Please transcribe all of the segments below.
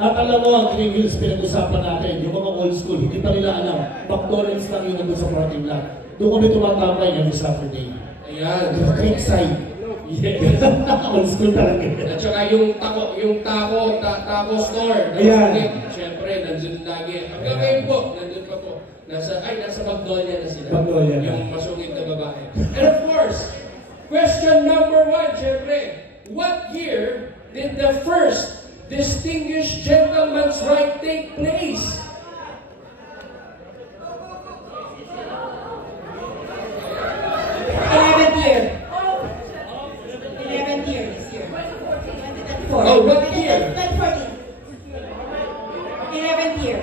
At alam mo, ang Green Hills pinag-usapan natin, yung mga old school, hindi pa nila alam. McDonald's lang yung nandun sa parking lot. Doon kami tumatapay every Saturday. Ayan, Creekside. Yes. Old school talaga. At saka yung taco store. Ayan. Siyempre, nandun lagi. Hanggang ngayon po, nandun pa po. Nasa Magnolia na sila. Magnolia na. Yung masungit na babae. And of course, question number 1, siyempre, what year did the first Distinguished Gentleman's Right take place? Oh, what year? 11th year.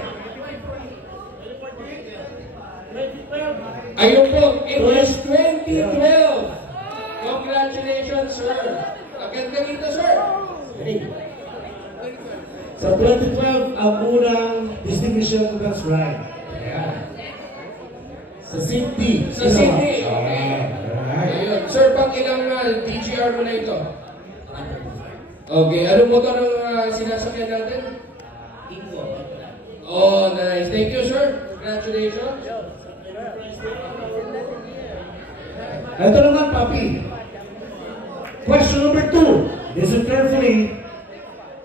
Ayun po, it was 2012. Congratulations, sir. Agad dito, sir. Sa 2012, ang unang distinction ko that's right. Ayan. Sa Sydney. Sa Sydney, okay. Ayun. Sir, pang ilang DGR mo na ito? Okay, anong motor ang sinasakyan natin? Oh, nice. Thank you, sir. Congratulations. Ito naman, Papi. Question number 2. Listen carefully.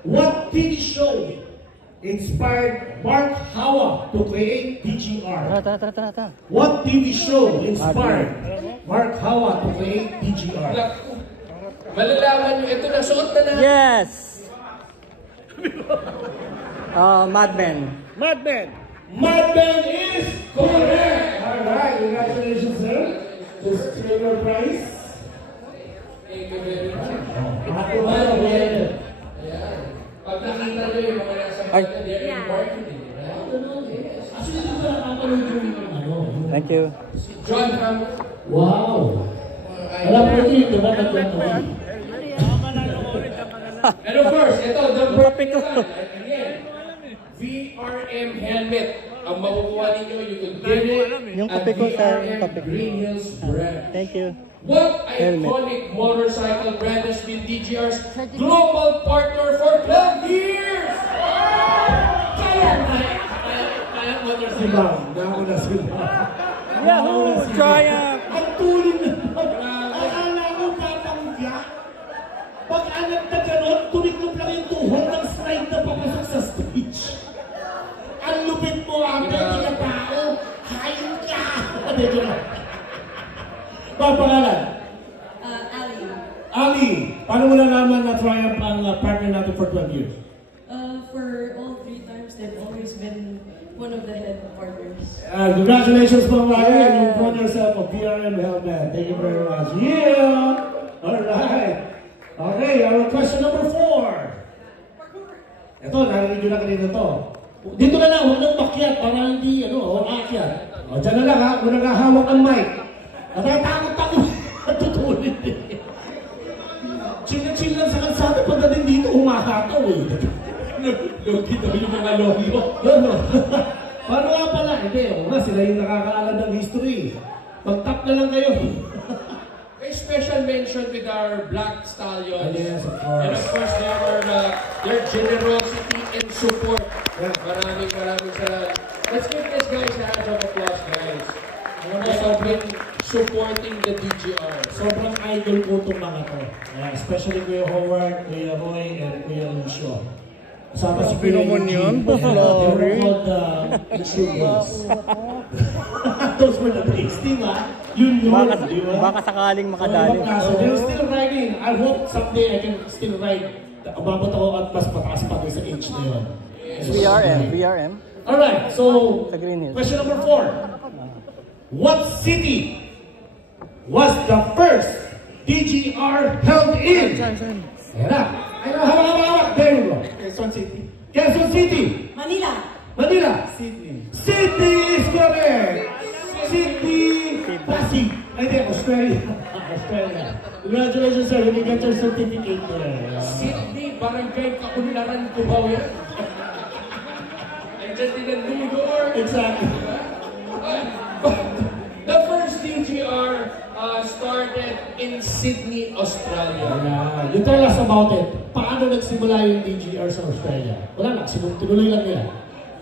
What TV show inspired Mark Hawa to create DGR? What TV show inspired Mark Hawa to create DGR? Malalaman nyo, ito na, suot na na. Yes! Mad Men. Mad Men is correct! Alright, congratulations, sir. Just claim your prize. Thank you very much. Ayan. Pag nakita nyo yung mga nasa kanya, they're in marketing. Actually, dito na nakapanood yung ano. Thank you. John Hammond. Wow! Alam mo ito, diba nagkakawin? And of course, ito, the perfect one. Again, VRM helmet. Ang makukuha ninyo, you could get it Yung at kape ko sa VRM kape. Green Hills brand. Thank you. What iconic motorcycle brand has been DGR's global partner for 12 years? Kaya motorcycle. Dako na sila. Yahoo! Triumph! Ang tulin na. Akala ko papangga. Pag alam na gano'n, tumiklop lang yung tuhod ng slide na papasok sa stage. Ang lupit mo, ang mga tao. Hayong ka! Pangalan? Ali, paano mo nalaman na Triumph ang partner natin for 12 years? For all 3 times, they've always been one of the head partners. Congratulations, Ma'am Ryan. Yeah. You've won yourself a PRM helmet. Thank you very much. Yeah! Alright. Okay, our question number 4. Ito, narinig nyo na kanina to. Dito na lang, huwag nang makyat para hindi, huwag akyat. O, dyan na lang ha, huwag nang hawak ang mic. Natatakot-takot. Natutulid eh. Chill lang sa kalsada pagdating dito, humahataw eh. Logi daw yung mga logo. Paano nga pala? Hindi, sila yung nakakaalam ng history. Mag-tap na lang kayo. A special mention with our Black Stallions. Yes, of course. And of course, their generosity and support. Yeah. Maraming salamat. Let's give this guys a round of applause, guys. They have been supporting the DGR. Sobrang idol ko itong mga to. Especially Kuya Howard, Kuya Roy, and Kuya Lucio. Kasama si Kuya Yuki. They were called the Sugars. Those were the days, di ba? Yun yun, di ba? Baka sakaling makadali. So they're still riding. I hope someday I can still ride. Ababot ako at mas pataas pa sa age na yun. VRM. Alright, so question number 4. What city was the first DGR held in? Ayan na. Hawak. There you go. Quezon City. Manila. Sydney is correct. Sydney, Pasig. Australia. Congratulations, sir. You can get your certificate there. Sydney, Barangay Kaunlaran, Cubao yan. And just in New York. Exactly. The first DGR started in Sydney, Australia. Yeah. You tell us about it. Paano nagsimula yung DGR sa Australia? Wala na, tinuloy lang nila.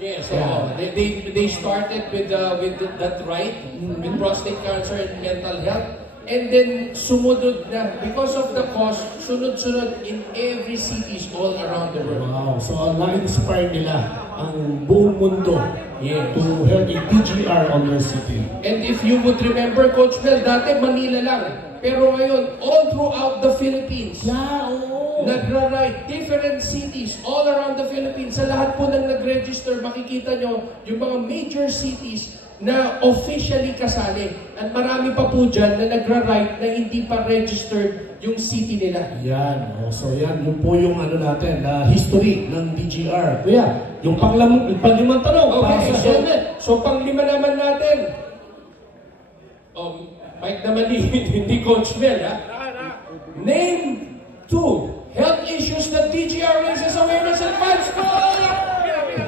Yes, Yeah. they started with that right, with prostate cancer and mental health. And then sumunod na, because of the cost, sunod-sunod in every cities all around the world. Wow. So, na-inspire nila ang buong mundo Yes. to have a DGR on their city. And if you would remember, Coach Mel, dati Manila lang. Pero ngayon, all throughout the Philippines. Yeah, oo. Nagra-ride, different cities all around the Philippines. Sa lahat po ng nag-register, makikita nyo yung mga major cities na officially kasali. At marami pa po dyan na nagra-ride na hindi pa registered yung city nila. Yan. Oh, so yan, yun po yung ano natin, history ng DGR. Kuya, yung panglimang tanong, para Okay, sa helmet. so panglima naman natin. Mike naman hindi Coach Mel, ha? Name 2 health issues that DGR raises awareness and funds for.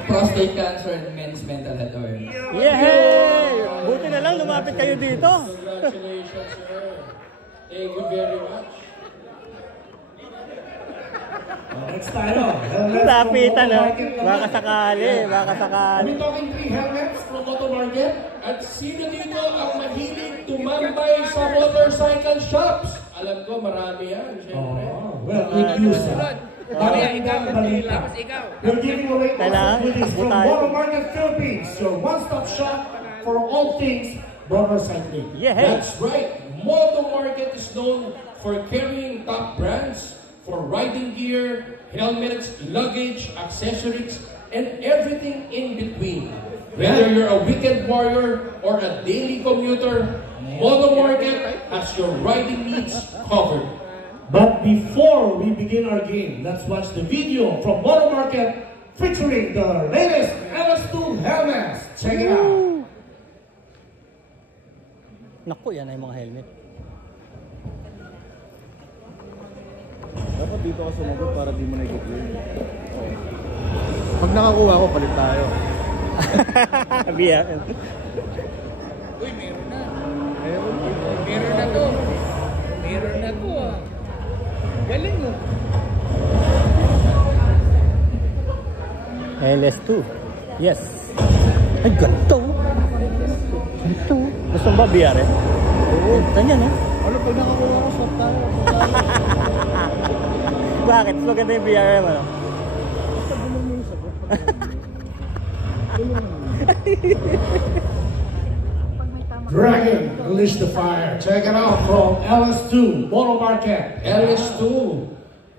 Prostate cancer and men's mental health awareness. Yay! Buti na lang lumapit kayo dito. Congratulations, sir. Thank you very much. Next tayo. Helmets Lapitan, from no? Motor Market. Baka sakali, baka sakali. Are we talking 3 helmets from Motor Market? At sino dito ang mahilig tumambay sa motorcycle shops? Alam ko, marami yan, syempre. Well, good news, ha? Magandang balita. We're giving away Kailangan awesome goodies takbo from tayo. Motor Market Philippines, your one-stop shop for all things motorcycling. Yeah. That's right. Moto Market is known for carrying top brands, for riding gear, helmets, luggage, accessories, and everything in between. Whether you're a weekend warrior or a daily commuter, Moto Market has your riding needs covered. But before we begin our game, let's watch the video from Motor Market featuring the latest LS2 helmets. Check it out. Naku, yan ay mga helmet. Dapat dito ka sumagot para di mo na-get-win. Pag nakakuha ko, palit tayo. BRM. Uy, meron na. Meron na to. Meron na to, ah. Galing, oh. LS2. Yes. Ay, ganito. Ganito. Gusto mo ba BRM? Oo. Ganyan, no? Ano, pag nakakuha ko, swap tayo. Bakit? So, maganda yung BRM, ano? Dragon, unleash the fire. Check it out from LS2 Motor Market. LS2.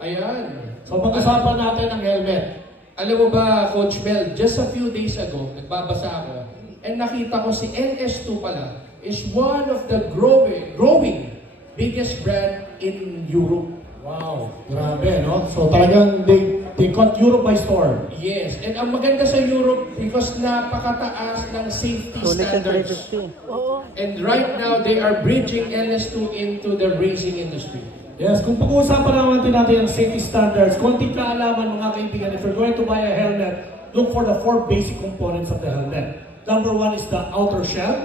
Ayan. So pag-usapan natin ang helmet. Alam mo ba, Coach Mel, just a few days ago, nagbabasa ako, and nakita ko si LS2 pala is one of the growing biggest brand in Europe. Wow, grabe, no? So talagang they caught Europe by storm. Yes, and ang maganda sa Europe because napakataas ng safety Sulit yung standards. 350. And right now, they are bridging LS2 into the racing industry. Yes, kung pag-uusapan naman natin ang safety standards, konting kaalaman mga kaibigan, if you're going to buy a helmet, look for the 4 basic components of the helmet. Number 1 is the outer shell.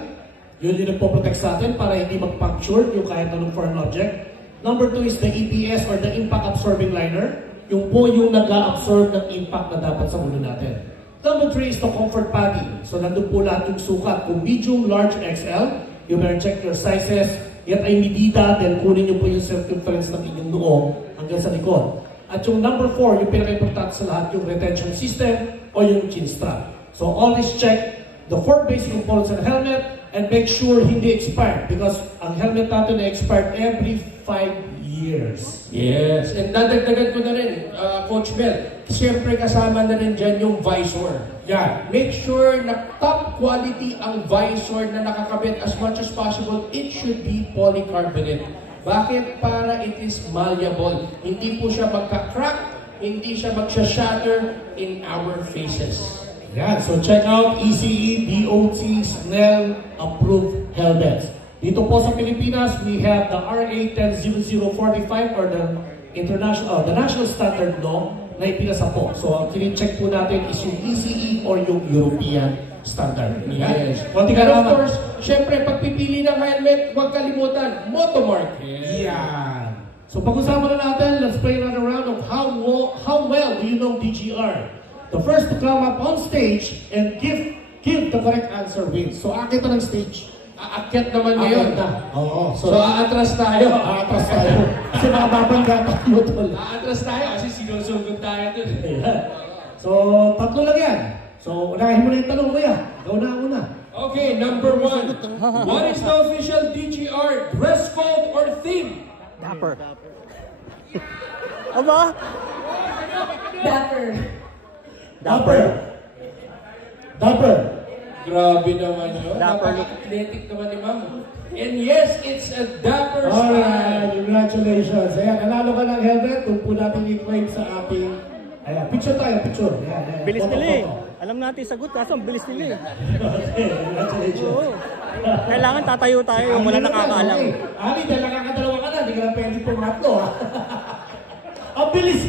Yun yung nagpo-protect sa atin para hindi mag-puncture yung kahit anong foreign object. Number 2 is the EPS or the impact absorbing liner. Yung po yung nag-absorb ng impact na dapat sa ulo natin. Number 3 is the comfort padding. So nandun po lahat yung sukat. Kung medium, large, XL, you better check your sizes. Yan ay medida, then kunin nyo po yung circumference ng inyong noo hanggang sa likod. At yung number 4, yung pinaka-importante sa lahat, yung retention system o yung chin strap. So always check the 4 basic components of the helmet and make sure hindi expired because ang helmet natin na expired every 5 years. Yes, and dadagdagan ko na rin, Coach Mel, siyempre kasama na rin dyan yung visor. Yeah. Make sure na top quality ang visor na nakakabit as much as possible. It should be polycarbonate. Bakit? Para it is malleable. Hindi po siya magka-crack, hindi siya magsha-shatter in our faces. Yan, so check out ECE, DOT, SNEL approved helmets. Dito po sa Pilipinas, we have the RA 100045 or the National Standard Law na ipinasa po. So ang kini-check po natin is yung ECE or yung European standard. Yes. Konti And of kalaman. course, syempre, pagpipili ng helmet, huwag kalimutan, Motomarket. Yeah. So pag-usapan na natin, let's play another round of how well do you know DGR? The first to come up on stage and give the correct answer wins. So akit na ng stage. Aakyat naman ngayon. Akit na. Oo. So, aatras tayo. Aatras tayo. Kasi makababangga tayo tol. Aatras tayo kasi sinusugod tayo dun. Ayan. So, tatlo lang yan. So, unahin mo na yung tanong, kuya. Ikaw na una. Okay, number 1. What is the official DGR dress code or theme? Dapper. Aba? Dapper. Dapper. Dapper. Grabe naman yun. Dapper look. Napaka-athletic naman ni Ma'am. And yes, it's a dapper Alright, style. congratulations. Ayan, nanalo ka ng helmet. Doon po natin i-claim sa ating... Ayan, picture tayo, picture. Ayan, ayan. Bilis Photo, nila eh. photo. Alam natin sagot, kaso ang bilis nila eh. Okay, congratulations. Oo. Kailangan tatayo tayo yung wala nakakaalam. Okay. Ali, dahil nakakadalawa ka na, hindi ka na pwede pumatlo ha. Ang bilis.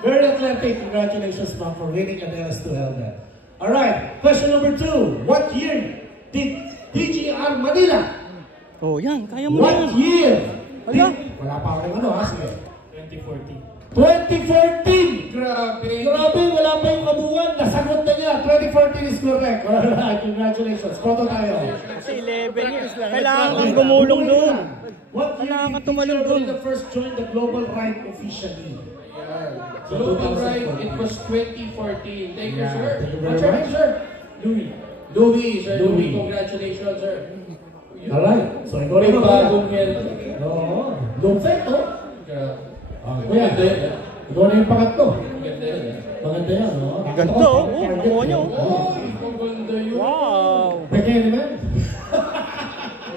Very athletic. Congratulations, ma'am, for winning an LS2 helmet. Alright, question number 2. What year did DGR Manila? Oh, yan. Kaya mo What yan. year? Wala. Wala pa akong ano ha, sige. 2014. 2014! Grabe. Grabe, wala pa yung kabuuan. Nasagot na niya. 2014 is correct. Alright, congratulations. Photo tayo. Kasi 11 years. Kailangan kang gumulong doon. What year Kailangan did ka tumalon DGR doon. Manila first join the Global Ride officially? Global Ride, it was 2014. Thank you, Yeah, sir. thank you very What's your much. name, sir? Louis. Louis, sir. Louis. Louis, congratulations, sir. Alright, so ikaw May naman. bagong helmet. Oo. Lumfet, oh. Grabe. Kuya, ikaw na yung pangatlo. Ganda yun. Maganda yan, no? Ganda, oh. Nakuha niyo. Oy, maganda yun. Wow. Pwede naman.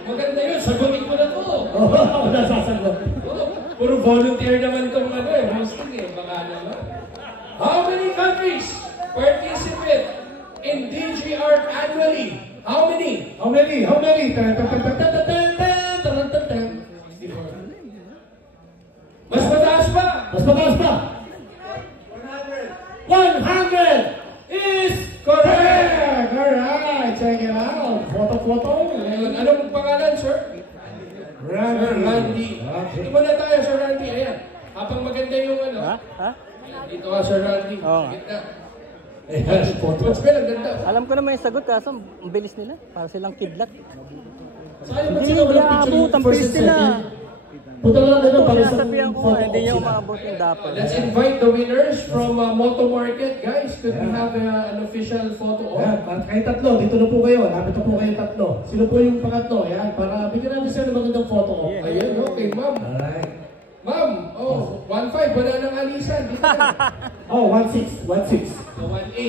Maganda yun. Sagutin ko na to. Oo, nasasagot. Oh, puro volunteer naman itong ano eh. Hosting eh. Baka naman. How many countries participate in DGR annually? How many? How many? How many? Mas mataas pa. Mas mataas pa. 100 is correct! Alright, check it out. Photo. Ayun, anong pangalan, sir? Sir Randy. Okay. Dito muna tayo, Sir Randy. Ayan. Habang maganda yung ano. Ha? Ha? Dito ka, Sir Randy. Oo. Gitna. Ayan, photo. What's well, ang ganda. Alam ko naman yung sagot, kaso ang bilis nila. Para silang kidlat. Sayang ba't Hindi sila walang nila picture abot yung ang first bilis and nila. second? Punta lang din ang para sa Sinasabihan ko, photo hindi niya sila. umabot yung dapper. Let's invite the winners from Moto Market. Guys, could we have an official photo op? Ayan, kayo tatlo, dito na po kayo. Lapit na po kayo tatlo. Sino po yung pangatlo? Ayan, para bigyan natin sila ng magandang photo. Yeah. Ayun, okay, ma'am. Alright. Ma'am, 1.5, wala nang alisan. Dito na. Oh, 1-6. 1-6. So, 1.8.